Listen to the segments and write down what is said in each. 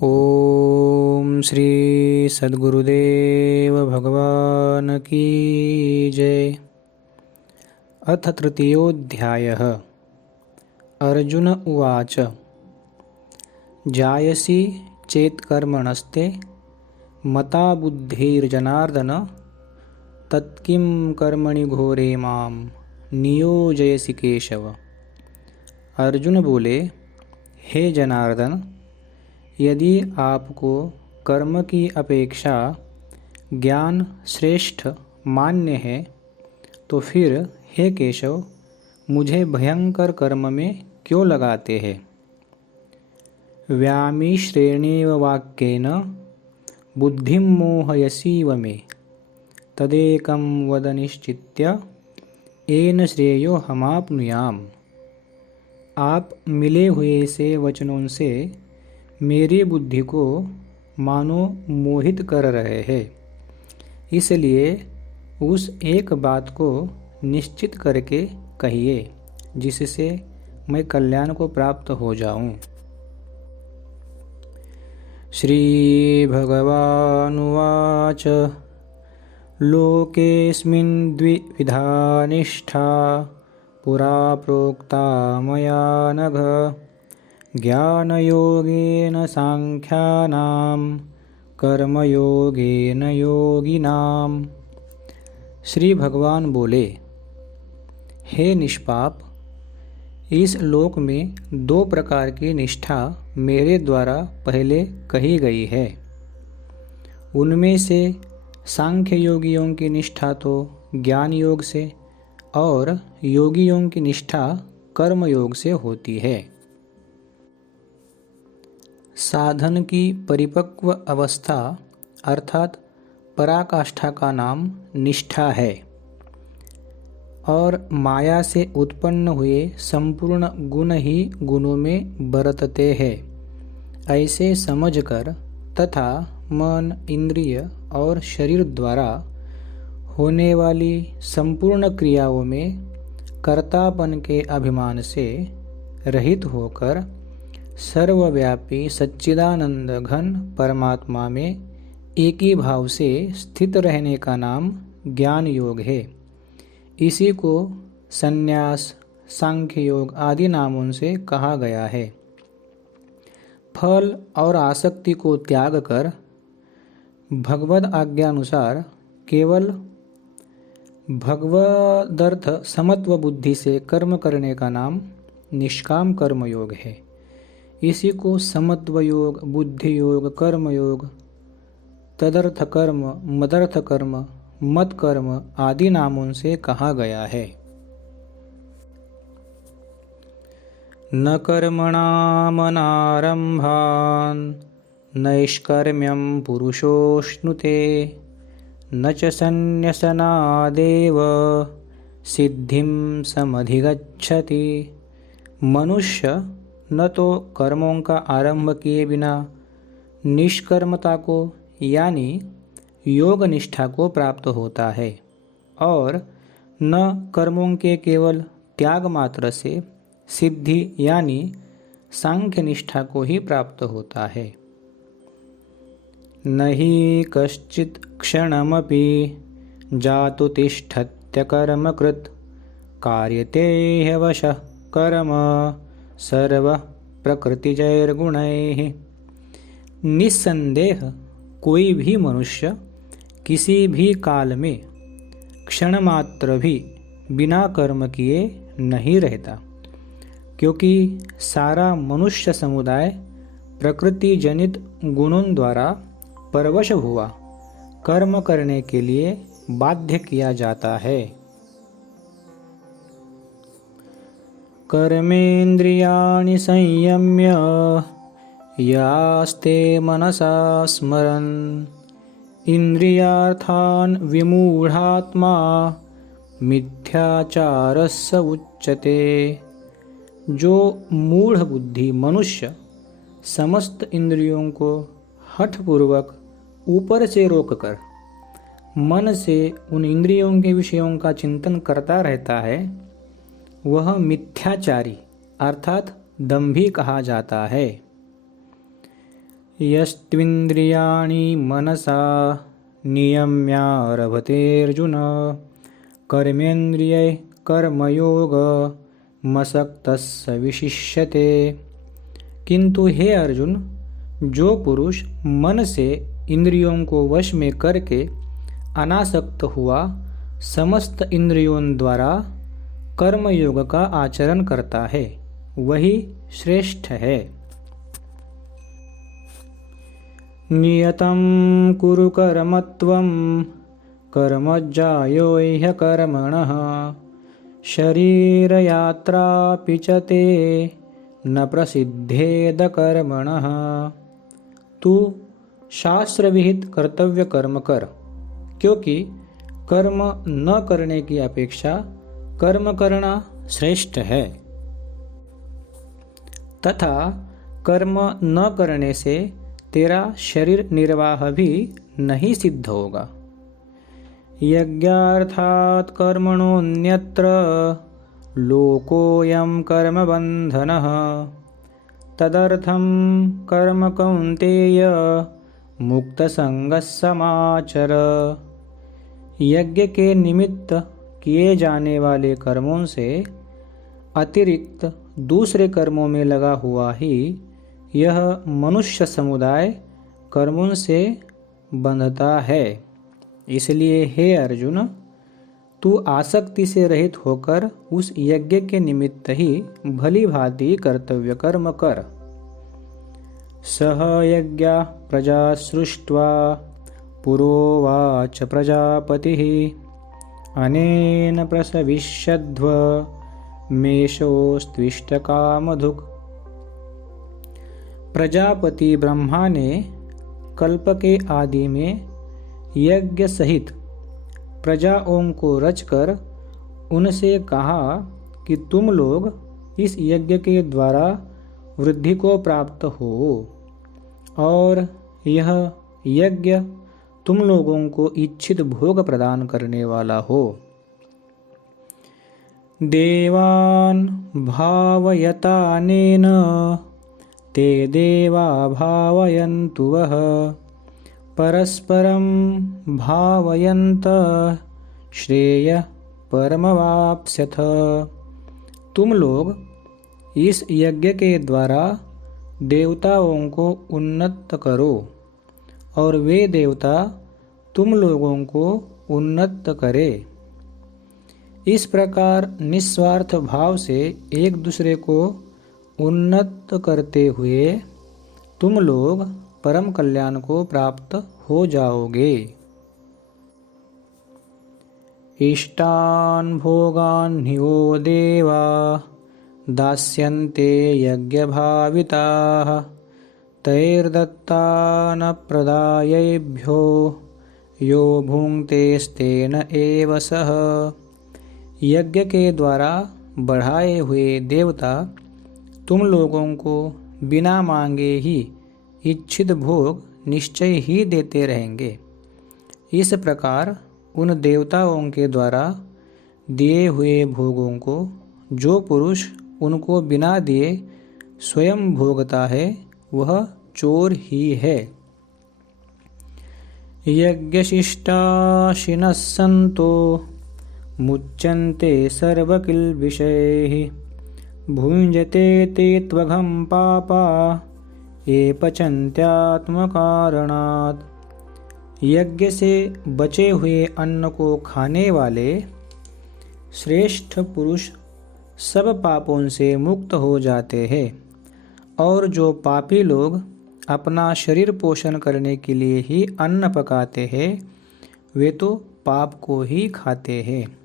ओम श्री सद्गुरुदेव भगवान की जय। अथ तृतीयोऽध्यायः। अर्जुन उवाच जायसि चेत्कर्मणस्ते मता बुद्धिर्जनार्दन तत्किं कर्मणि घोरे मां नियोजयसि केशव। अर्जुन बोले, हे जनार्दन, यदि आपको कर्म की अपेक्षा ज्ञान श्रेष्ठ मान्य है तो फिर हे केशव मुझे भयंकर कर्म में क्यों लगाते हैं। व्यामिश्रेणेव वाक्येन बुद्धिं मोहयसीव मे तदेकं वद निश्चित्य येन श्रेयो हमाप्नुयाम। आप मिले हुए से वचनों से मेरी बुद्धि को मानो मोहित कर रहे हैं, इसलिए उस एक बात को निश्चित करके कहिए जिससे मैं कल्याण को प्राप्त हो जाऊं। श्री भगवानुवाच लोकेऽस्मिन् द्विविधा निष्ठा पुरा प्रोक्ता मया नघ ज्ञानयोगेन सांख्यानां कर्मयोगेन योगिनां। श्री भगवान बोले, हे निष्पाप, इस लोक में दो प्रकार की निष्ठा मेरे द्वारा पहले कही गई है। उनमें से सांख्य योगियों की निष्ठा तो ज्ञान योग से और योगियों की निष्ठा कर्म योग से होती है। साधन की परिपक्व अवस्था अर्थात पराकाष्ठा का नाम निष्ठा है और माया से उत्पन्न हुए संपूर्ण गुण ही गुणों में बरतते हैं, ऐसे समझकर तथा मन, इंद्रिय और शरीर द्वारा होने वाली संपूर्ण क्रियाओं में कर्तापन के अभिमान से रहित होकर सर्वव्यापी सच्चिदानंद घन परमात्मा में एक ही भाव से स्थित रहने का नाम ज्ञान योग है। इसी को संन्यास, सांख्य योग आदि नामों से कहा गया है। फल और आसक्ति को त्याग कर भगवद आज्ञानुसार केवल भगवदर्थ समत्व बुद्धि से कर्म करने का नाम निष्काम कर्म योग है। इसी को समत्व योग, बुद्धि योग, कर्म योग, तदर्थ कर्म, मदर्थ कर्म, मत कर्म आदि नामों से कहा गया है। न कर्मणामनारम्भान् नैष्कर्म्यं पुरुषोऽश्नुते न च सन्न्यसनादेव सिद्धिं समधिगच्छति। मनुष्य न तो कर्मों का आरंभ किए बिना निष्कर्मता को यानी योग निष्ठा को प्राप्त होता है और न कर्मों के केवल त्याग मात्र से सिद्धि यानी सांख्य निष्ठा को ही प्राप्त होता है। न हि कश्चित् क्षणमपि जातु तिष्ठत्य कर्मकृत् कार्यते ह्यवशः कर्म सर्व प्रकृतिजैर्गुणैः। निस्संदेह कोई भी मनुष्य किसी भी काल में क्षण मात्र भी बिना कर्म किए नहीं रहता, क्योंकि सारा मनुष्य समुदाय प्रकृति जनित गुणों द्वारा परवश हुआ कर्म करने के लिए बाध्य किया जाता है। कर्मेन्द्रियाणि संयम्य यास्ते मनसा स्मरन् इंद्रियार्थान् विमूढ़ात्मा मिथ्याचारस्स उच्यते। जो मूढ़ बुद्धि मनुष्य समस्त इंद्रियों को हठपूर्वक ऊपर से रोककर मन से उन इंद्रियों के विषयों का चिंतन करता रहता है, वह मिथ्याचारी अर्थात दंभी कहा जाता है। यस्त्विन्द्रियाणि मनसा नियम्यारभतेऽर्जुन कर्मेन्द्रियैः कर्मयोगमसक्तः स विशिष्यते। किंतु हे अर्जुन, जो पुरुष मन से इंद्रियों को वश में करके अनासक्त हुआ समस्त इंद्रियों द्वारा कर्मयोग का आचरण करता है, वही श्रेष्ठ है। नियतं कुरु कर्म त्वं कर्मज्जायो ह्यकर्मणः शरीरयात्रापि च ते न प्रसिद्धेद कर्मणः। तू शास्त्र विहित कर्तव्य कर्म कर, क्योंकि कर्म न करने की अपेक्षा कर्म करना श्रेष्ठ है, तथा कर्म न करने से तेरा शरीर निर्वाह भी नहीं सिद्ध होगा। यज्ञार्थात् कर्मणोऽन्यत्र लोकोऽयं कर्मबन्धनः तदर्थं कर्म कौन्तेय मुक्तसंगः समाचर। यज्ञ के निमित्त किए जाने वाले कर्मों से अतिरिक्त दूसरे कर्मों में लगा हुआ ही यह मनुष्य समुदाय कर्मों से बंधता है। इसलिए हे अर्जुन, तू आसक्ति से रहित होकर उस यज्ञ के निमित्त ही भली भांति कर्तव्य कर्म कर। सह यज्ञ प्रजा सृष्ट्वा पुरोवाच प्रजापतिः अनेन प्रसविष्यध्व मेषोस्त्विष्टकामधुक्। प्रजापति ब्रह्मा ने कल्प के आदि में यज्ञ सहित प्रजाओं को रचकर उनसे कहा कि तुम लोग इस यज्ञ के द्वारा वृद्धि को प्राप्त हो, और यह यज्ञ तुम लोगों को इच्छित भोग प्रदान करने वाला हो। देवान् भावयतानेन ते देवा भावयन्तु वः परस्परं भावयन्तः श्रेयः परमवाप्स्यथ। तुम लोग इस यज्ञ के द्वारा देवताओं को उन्नत करो, और वे देवता तुम लोगों को उन्नत करे। इस प्रकार निस्वार्थ भाव से एक दूसरे को उन्नत करते हुए तुम लोग परम कल्याण को प्राप्त हो जाओगे। इष्टान् भोगान् हि वो देवा दास्यन्ते यज्ञभाविताः तैर्दत्तान् प्रदायैभ्यो यो भुङ्क्तेस्तेन एव सः। यज्ञ के द्वारा बढ़ाए हुए देवता तुम लोगों को बिना मांगे ही इच्छित भोग निश्चय ही देते रहेंगे। इस प्रकार उन देवताओं के द्वारा दिए हुए भोगों को जो पुरुष उनको बिना दिए स्वयं भोगता है, वह चोर ही है। यज्ञशिष्टाशिनः सन्तो मुच्यन्ते सर्वकिल्बिषैः भुञ्जते ते त्वघं पापा ये पचन्त्यात्मकारणात्। यज्ञ से बचे हुए अन्न को खाने वाले श्रेष्ठ पुरुष सब पापों से मुक्त हो जाते हैं, और जो पापी लोग अपना शरीर पोषण करने के लिए ही अन्न पकाते हैं, वे तो पाप को ही खाते हैं।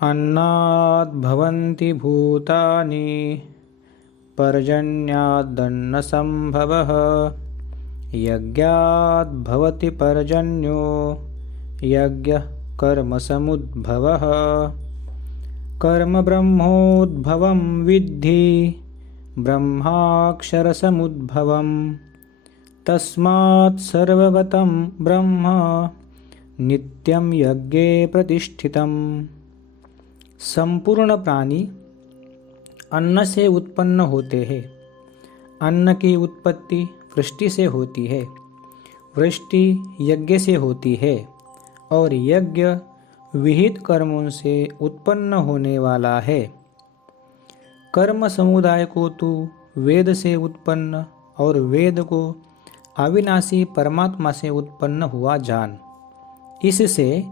अन्नाद् भवन्ति भूतानि पर्जन्यादन्न संभवः यज्ञाद् भवति पर्जन्यो यज्ञः कर्म समुद्भवः। कर्म ब्रह्मोद्भवं विद्धि ब्रह्माक्षर समुद्भवं तस्मात् सर्वगतं ब्रह्म नित्यं यज्ञे प्रतिष्ठितम्। संपूर्ण प्राणी अन्न से उत्पन्न होते हैं। अन्न की उत्पत्ति वृष्टि से होती है, वृष्टि यज्ञ से होती है और यज्ञ विहित कर्मों से उत्पन्न होने वाला है। कर्म समुदाय को तू वेद से उत्पन्न और वेद को अविनाशी परमात्मा से उत्पन्न हुआ जान। इससे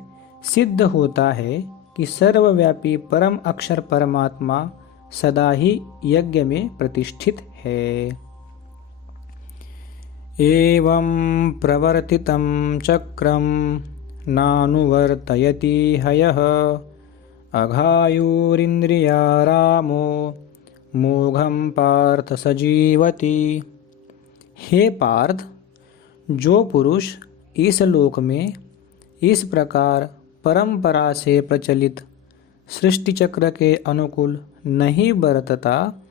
सिद्ध होता है कि सर्वव्यापी परम अक्षर परमात्मा सदा ही यज्ञ में प्रतिष्ठित है। एवं प्रवर्तितं चक्रं नानुवर्तयति हयः अघायुरिन्द्रियारामो मोघं पार्थ सजीवति। हे पार्थ, जो पुरुष इस लोक में इस प्रकार परंपरा से प्रचलित सृष्टि चक्र के अनुकूल नहीं बरतता,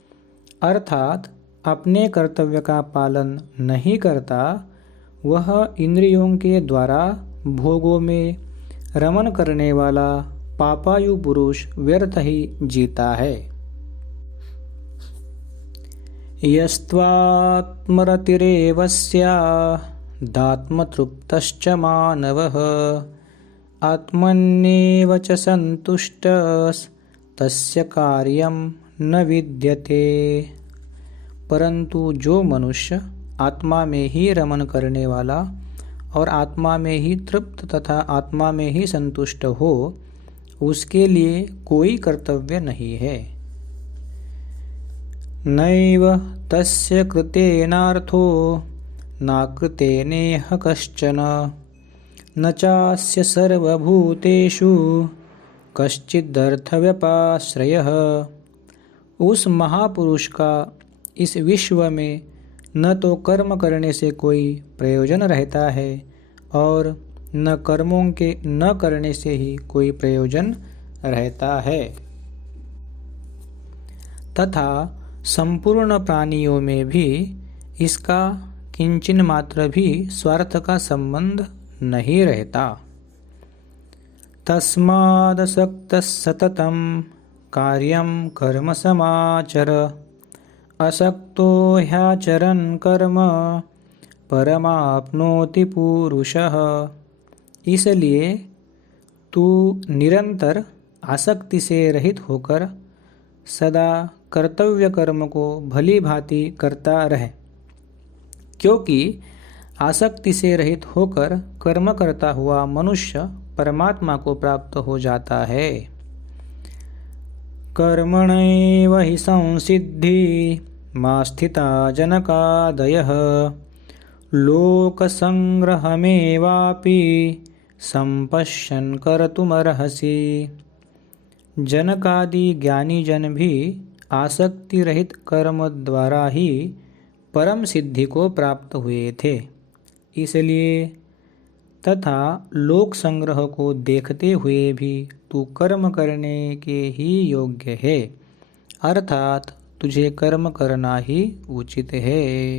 अर्थात अपने कर्तव्य का पालन नहीं करता, वह इंद्रियों के द्वारा भोगों में रमण करने वाला पापायु पुरुष व्यर्थ ही जीता है। यस्त्वात्मरतिरेव स्यादात्मतृप्तश्च मानवः आत्मन्येव च संतुष्टस्तस्य कार्यं न विद्यते। परंतु जो मनुष्य आत्मा में ही रमण करने वाला और आत्मा में ही तृप्त तथा आत्मा में ही संतुष्ट हो, उसके लिए कोई कर्तव्य नहीं है। नैव तस्य कृतेनार्थो नाकृतेनेह कश्चन न चास्य सर्वभूतेषु कश्चिदर्थव्यपाश्रयः। उस महापुरुष का इस विश्व में न तो कर्म करने से कोई प्रयोजन रहता है और न कर्मों के न करने से ही कोई प्रयोजन रहता है, तथा संपूर्ण प्राणियों में भी इसका किंचिन मात्र भी स्वार्थ का संबंध नहीं रहता। तस्मादसक्तः सततं कार्यं कर्म समाचर असक्तो ह्याचरन् कर्म परमाप्नोति पुरुषः। इसलिए तू निरंतर आसक्ति से रहित होकर सदा कर्तव्य कर्म को भली भांति करता रहे, क्योंकि आसक्ति से रहित होकर कर्म करता हुआ मनुष्य परमात्मा को प्राप्त हो जाता है। कर्मणैव हि संसिद्धि मा स्थिता जनकादयः लोकसंग्रहमेवापि संपश्यन् कर्तुमर्हसि। जनकादि ज्ञानी जन भी आसक्ति रहित कर्म द्वारा ही परम सिद्धि को प्राप्त हुए थे, इसलिए तथा लोक संग्रह को देखते हुए भी तू कर्म करने के ही योग्य है, अर्थात तुझे कर्म करना ही उचित है।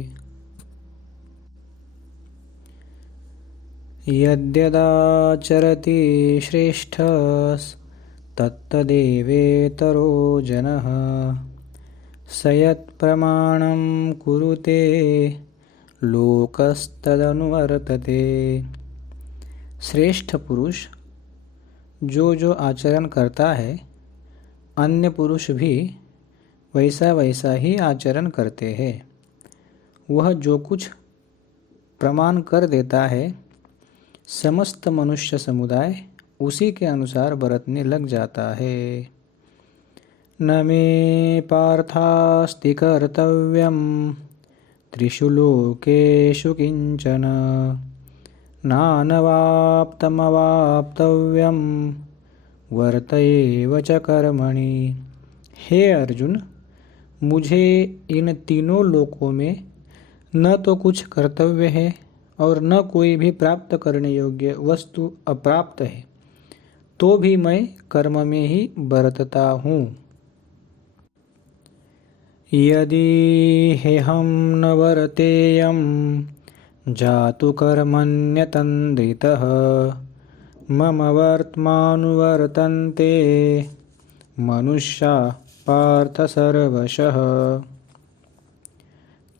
यद्यदाचरति श्रेष्ठस्तत्तदेवेतरो जनः स यत्प्रमाणं कुरुते लोकस्तदनुवर्तते। श्रेष्ठ पुरुष जो आचरण करता है, अन्य पुरुष भी वैसा वैसा ही आचरण करते हैं। वह जो कुछ प्रमाण कर देता है, समस्त मनुष्य समुदाय उसी के अनुसार बरतने लग जाता है। न मे पार्थास्ति कर्तव्यं त्रिषु लोकेषु किंचन नानवाप्तमवाप्तव्यं वर्त एव च कर्मणि। हे अर्जुन, मुझे इन तीनों लोकों में न तो कुछ कर्तव्य है और न कोई भी प्राप्त करने योग्य वस्तु अप्राप्त है, तो भी मैं कर्म में ही बरतता हूँ। यदि हेहं न वर्तेयं जातु कर्मण्यतन्द्रितः मम वर्त्मानुवर्तन्ते मनुष्या पार्थ सर्वशः।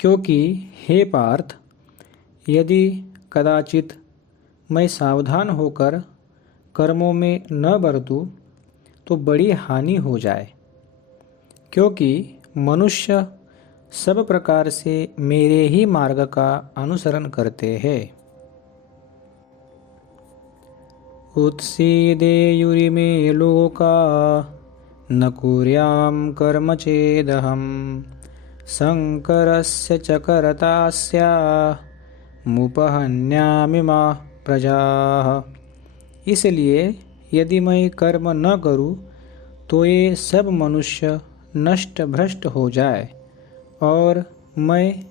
क्योंकि हे पार्थ, यदि कदाचित मैं सावधान होकर कर्मों में न बरतूं तो बड़ी हानि हो जाए, क्योंकि मनुष्य सब प्रकार से मेरे ही मार्ग का अनुसरण करते हैं। उत्सीदेयुरिमे लोका न कुर्यां कर्म चेदहम् शंकरस्य च कर्ता स्यामुपहन्यामि मा प्रजाः। इसलिए यदि मैं कर्म न करूं तो ये सब मनुष्य नष्ट भ्रष्ट हो जाए और मैं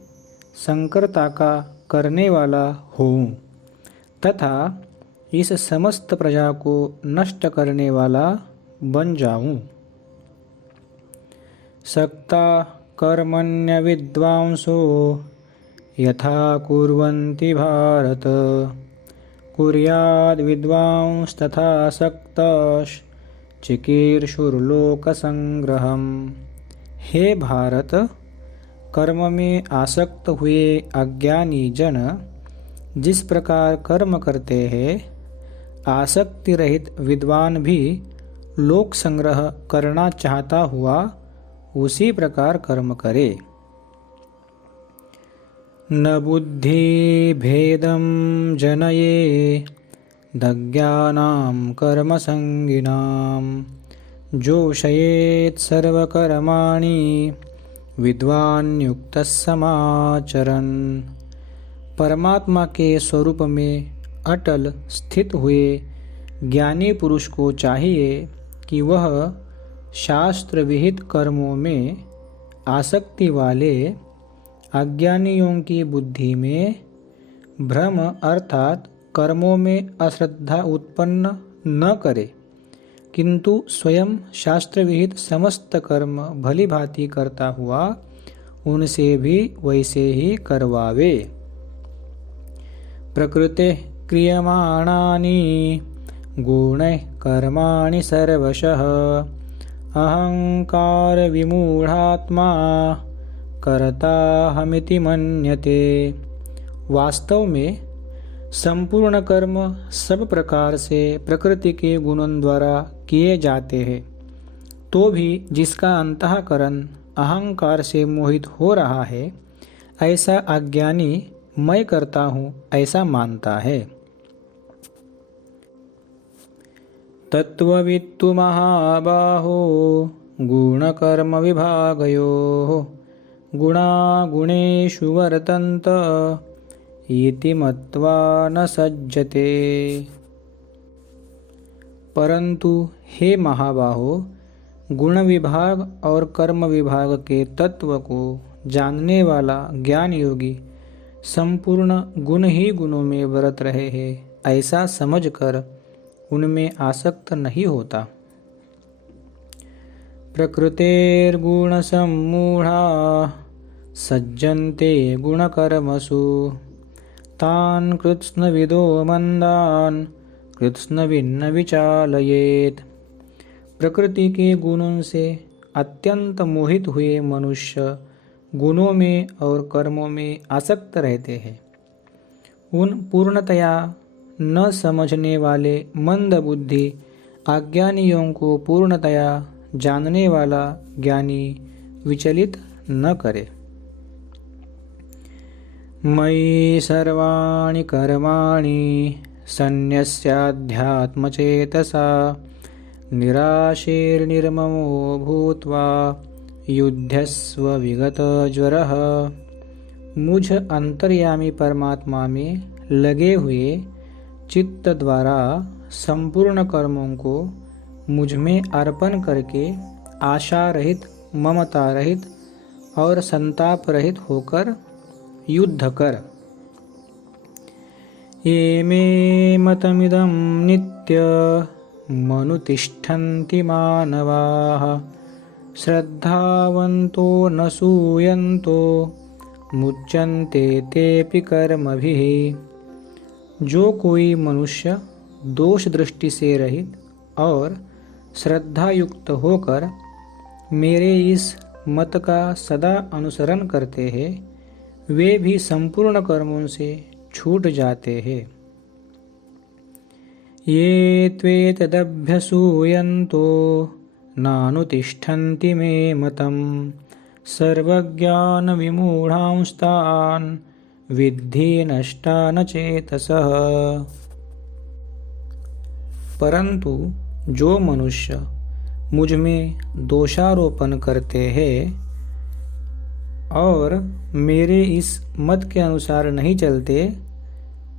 संकरता का करने वाला हूँ तथा इस समस्त प्रजा को नष्ट करने वाला बन जाऊं। सक्ता कर्मण्य विद्वांसो यथा कुर्वन्ति भारत कुर्याद् विद्वांस्तथा सक्तश्चिकीर्षुर्लोकसंग्रहम्। हे भारत, कर्म में आसक्त हुए अज्ञानी जन जिस प्रकार कर्म करते हैं, आसक्ति रहित विद्वान भी लोक संग्रह करना चाहता हुआ उसी प्रकार कर्म करे। न बुद्धि भेदम जनये दज्ञानां कर्म संगिनां जोषयेत् सर्वकर्माणि विद्वान् युक्तः समाचरन्। परमात्मा के स्वरूप में अटल स्थित हुए ज्ञानी पुरुष को चाहिए कि वह शास्त्र विहित कर्मों में आसक्ति वाले अज्ञानियों की बुद्धि में भ्रम अर्थात कर्मों में अश्रद्धा उत्पन्न न करे, किंतु स्वयं शास्त्र विहित समस्त कर्म भली भांति करता हुआ उनसे भी वैसे ही करवावे। प्रकृते क्रियमाणानि गुणैः कर्माणि सर्वशः अहंकार विमूढ़ात्मा कर्ताहमिति मन्यते। वास्तव में संपूर्ण कर्म सब प्रकार से प्रकृति के गुणों द्वारा किए जाते हैं, तो भी जिसका अंतःकरण अहंकार से मोहित हो रहा है, ऐसा अज्ञानी मैं करता हूँ ऐसा मानता है। तत्त्ववित्तु महाबाहो गुणकर्म विभागयोः गुणा गुणेषु वर्तन्त इति मत्वा न सज्जते। परंतु हे महाबाहो, गुण विभाग और कर्म विभाग के तत्व को जानने वाला ज्ञान योगी संपूर्ण गुण ही गुणों में बरत रहे हैं ऐसा समझकर उनमें आसक्त नहीं होता। प्रकृतेर्गुण सम्मूढ़ा सज्जन्ते गुणकर्मसु तान् कृत्स्नविदो मंदान् कृत्स्नविन्न विचालयेत्। प्रकृति के गुणों से अत्यंत मोहित हुए मनुष्य गुणों में और कर्मों में आसक्त रहते हैं। उन पूर्णतया न समझने वाले मंद बुद्धि अज्ञानियों को पूर्णतया जानने वाला ज्ञानी विचलित न करे। मयि सर्वाणि कर्माणि सन्न्यस्याध्यात्मचेतसा निराशीर्निर्ममो भूत्वा युध्यस्व विगतज्वरः। मुझ अंतर्यामी परमात्मा में लगे हुए चित्त द्वारा संपूर्ण कर्मों को मुझ में अर्पण करके आशा रहित, ममता रहित और संताप रहित होकर युद्ध कर। ये मे मतमिदं नित्य मनुतिष्ठन्ति मानवाः श्रद्धावन्तो न सूयन्तो मुच्यन्ते तेऽपि कर्मभिः। जो कोई मनुष्य दोष दृष्टि से रहित और श्रद्धा युक्त होकर मेरे इस मत का सदा अनुसरण करते हैं, वे भी संपूर्ण कर्मों से छूट जाते हैं। ये त्वेतदभ्यसूयन्तो नानुतिष्ठन्ति मे मतम् सर्वज्ञानविमूढांस्तान् विद्धि नष्टान चेतसः। परंतु जो मनुष्य मुझ में दोषारोपण करते हैं और मेरे इस मत के अनुसार नहीं चलते,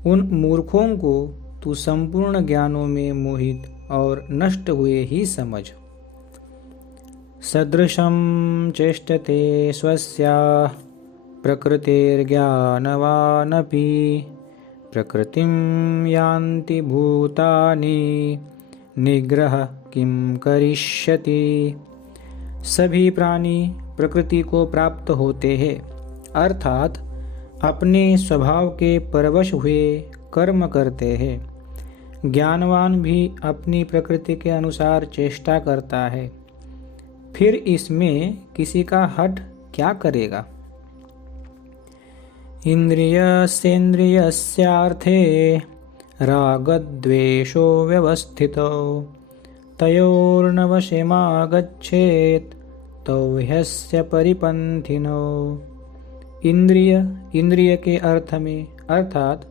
उन मूर्खों को तू संपूर्ण ज्ञानों में मोहित और नष्ट हुए ही समझ। सदृशं चेष्टते स्वस्याः प्रकृतिर्ज्ञानवानपि प्रकृतिं यान्ति भूतानि निग्रह किं करिष्यति। सभी प्राणी प्रकृति को प्राप्त होते हैं, अर्थात अपने स्वभाव के परवश हुए कर्म करते हैं। ज्ञानवान भी अपनी प्रकृति के अनुसार चेष्टा करता है, फिर इसमें किसी का हठ क्या करेगा। इंद्रियस्येन्द्रियस्यार्थे रागद्वेषो व्यवस्थितौ तयोर्नवशमागच्छेत् तौ ह्यस्य परिपन्थिनौ। इंद्रिय के अर्थ में अर्थात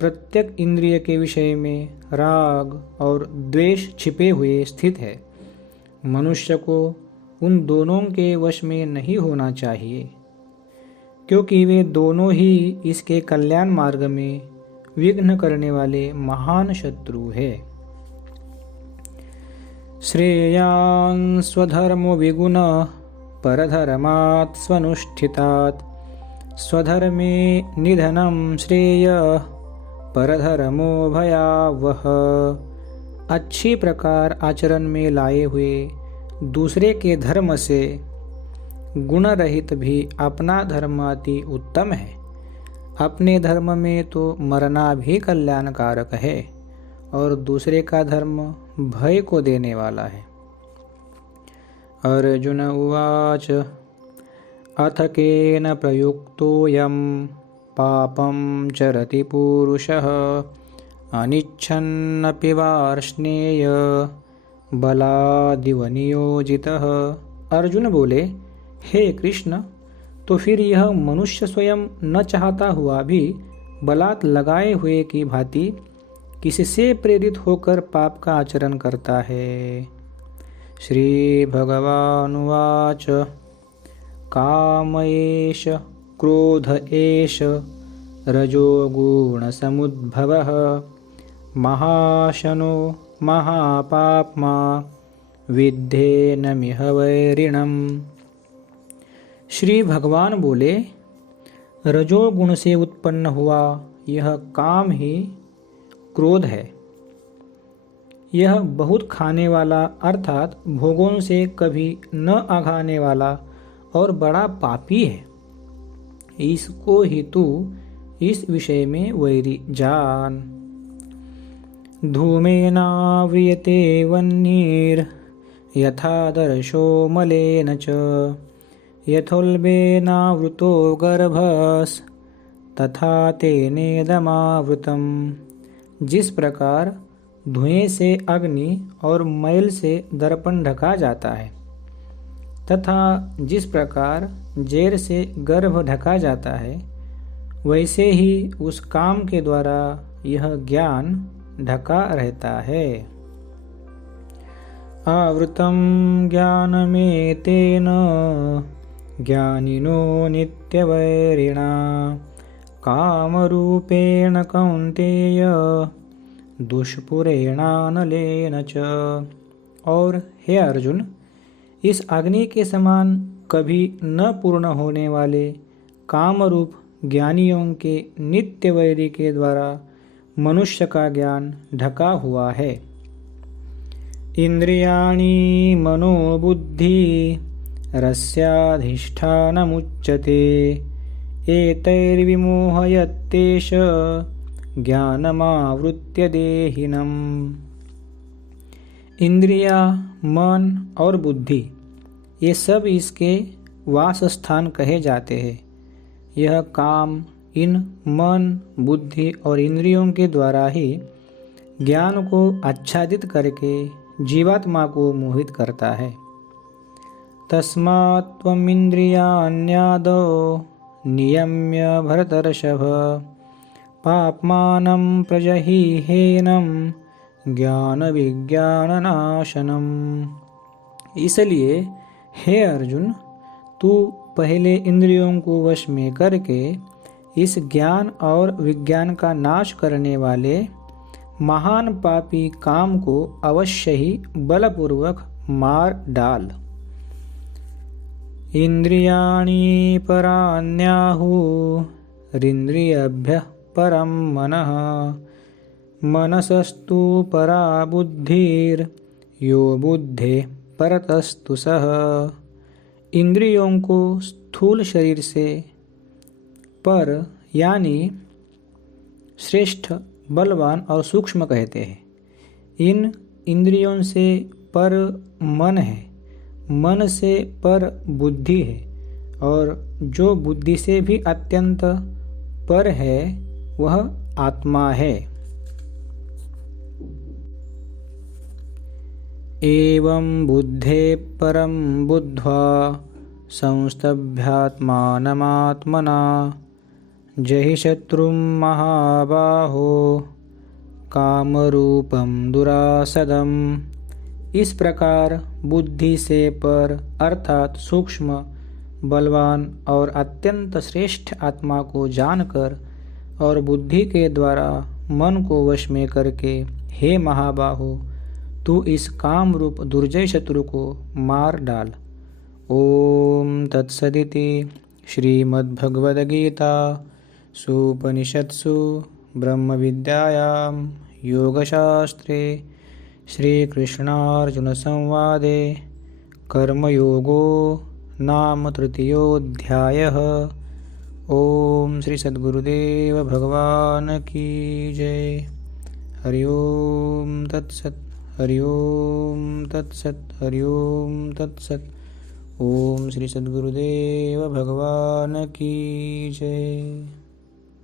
प्रत्येक इंद्रिय के विषय में राग और द्वेष छिपे हुए स्थित है। मनुष्य को उन दोनों के वश में नहीं होना चाहिए, क्योंकि वे दोनों ही इसके कल्याण मार्ग में विघ्न करने वाले महान शत्रु है। श्रेयान् स्वधर्मो विगुण परधर्मात् स्वनुष्ठितात् स्वधर्मे निधनं श्रेय परधर्मो भयावह। अच्छी प्रकार आचरण में लाए हुए दूसरे के धर्म से गुण रहित भी अपना धर्म अति उत्तम है। अपने धर्म में तो मरना भी कल्याणकारक है और दूसरे का धर्म भय को देने वाला है। अर्जुन उवाच अथ केन प्रयुक्तोऽयं पापं चरति पुरुषः अनिच्छन्नपि वार्ष्णेय बलादिव नियोजितः। अर्जुन बोले, हे कृष्ण, तो फिर यह मनुष्य स्वयं न चाहता हुआ भी बलात् लगाए हुए की भांति किससे प्रेरित होकर पाप का आचरण करता है। श्री भगवानुवाच काम एष क्रोध एष रजोगुणसमुद्भवः महाशनो महापाप्मा विद्धेनमिह वैरिणम्। श्री भगवान बोले, रजोगुण से उत्पन्न हुआ यह काम ही क्रोध है। यह बहुत खाने वाला अर्थात भोगों से कभी न आघाने वाला और बड़ा पापी है। इसको ही तू इस विषय में वैरी जान। धूमेनाव्रियते वह्निर् यथादर्शो मलेन च यथोल्बेनावृतो गर्भस् तथा तेनेदमावृतम्। जिस प्रकार धुएं से अग्नि और मैल से दर्पण ढका जाता है तथा जिस प्रकार जेर से गर्भ ढका जाता है, वैसे ही उस काम के द्वारा यह ज्ञान ढका रहता है। आवृतं ज्ञानमेतेन ज्ञानिनो नित्यवैरिणा कामरूपेण कौन्तेय दुष्पुरेणानलेन च। और हे अर्जुन, इस अग्नि के समान कभी न पूर्ण होने वाले कामरूप ज्ञानियों के नित्य वैरी के द्वारा मनुष्य का ज्ञान ढका हुआ है। इंद्रियाणि मनोबुद्धि रस्याधिष्ठानमुच्यते एतैर्विमोहयत्येष ज्ञानमावृत्य देहिनम्। इंद्रिया, मन और बुद्धि ये सब इसके वास स्थान कहे जाते हैं। यह काम इन मन, बुद्धि और इंद्रियों के द्वारा ही ज्ञान को आच्छादित करके जीवात्मा को मोहित करता है। तस्मात् त्वमिन्द्रियाण्यादौ नियम्य भरतर्षभ पाप्मानं प्रजहिहेनं ज्ञान विज्ञाननाशनम। इसलिए हे अर्जुन, तू पहले इंद्रियों को वश में करके इस ज्ञान और विज्ञान का नाश करने वाले महान पापी काम को अवश्य ही बलपूर्वक मार डाल। इंद्रियाणि पराण्याहुरिन्द्रियभ्यः परं मनः मनसस्तु परा बुद्धिर्यो बुद्धेः परतस्तु सः। इंद्रियों को स्थूल शरीर से पर यानी श्रेष्ठ, बलवान और सूक्ष्म कहते हैं। इन इंद्रियों से पर मन है, मन से पर बुद्धि है, और जो बुद्धि से भी अत्यंत पर है वह आत्मा है। एवं बुद्धे परम बुद्ध्वा संस्तभ्यात्मानमात्मना जहि शत्रुं महाबाहो कामरूपं दुरासदम्। इस प्रकार बुद्धि से पर अर्थात सूक्ष्म, बलवान और अत्यंत श्रेष्ठ आत्मा को जानकर और बुद्धि के द्वारा मन को वश में करके, हे महाबाहो, तू इस काम रूप दुर्जय शत्रु को मार डाल। ओम तत्सदिति श्रीमद्भगवद्गीता सुपनिषत्सु ब्रह्म विद्यायां योगशास्त्रे श्रीकृष्णार्जुन संवादे कर्मयोगो नाम तृतीयोऽध्यायः। ओम श्री सद्गुरुदेव भगवान की जय। हरि ओम तत्सत्। हरि ओम तत्सत्। हरि ओम तत्सत्। ओम श्री सद्गुरुदेव भगवान की जय।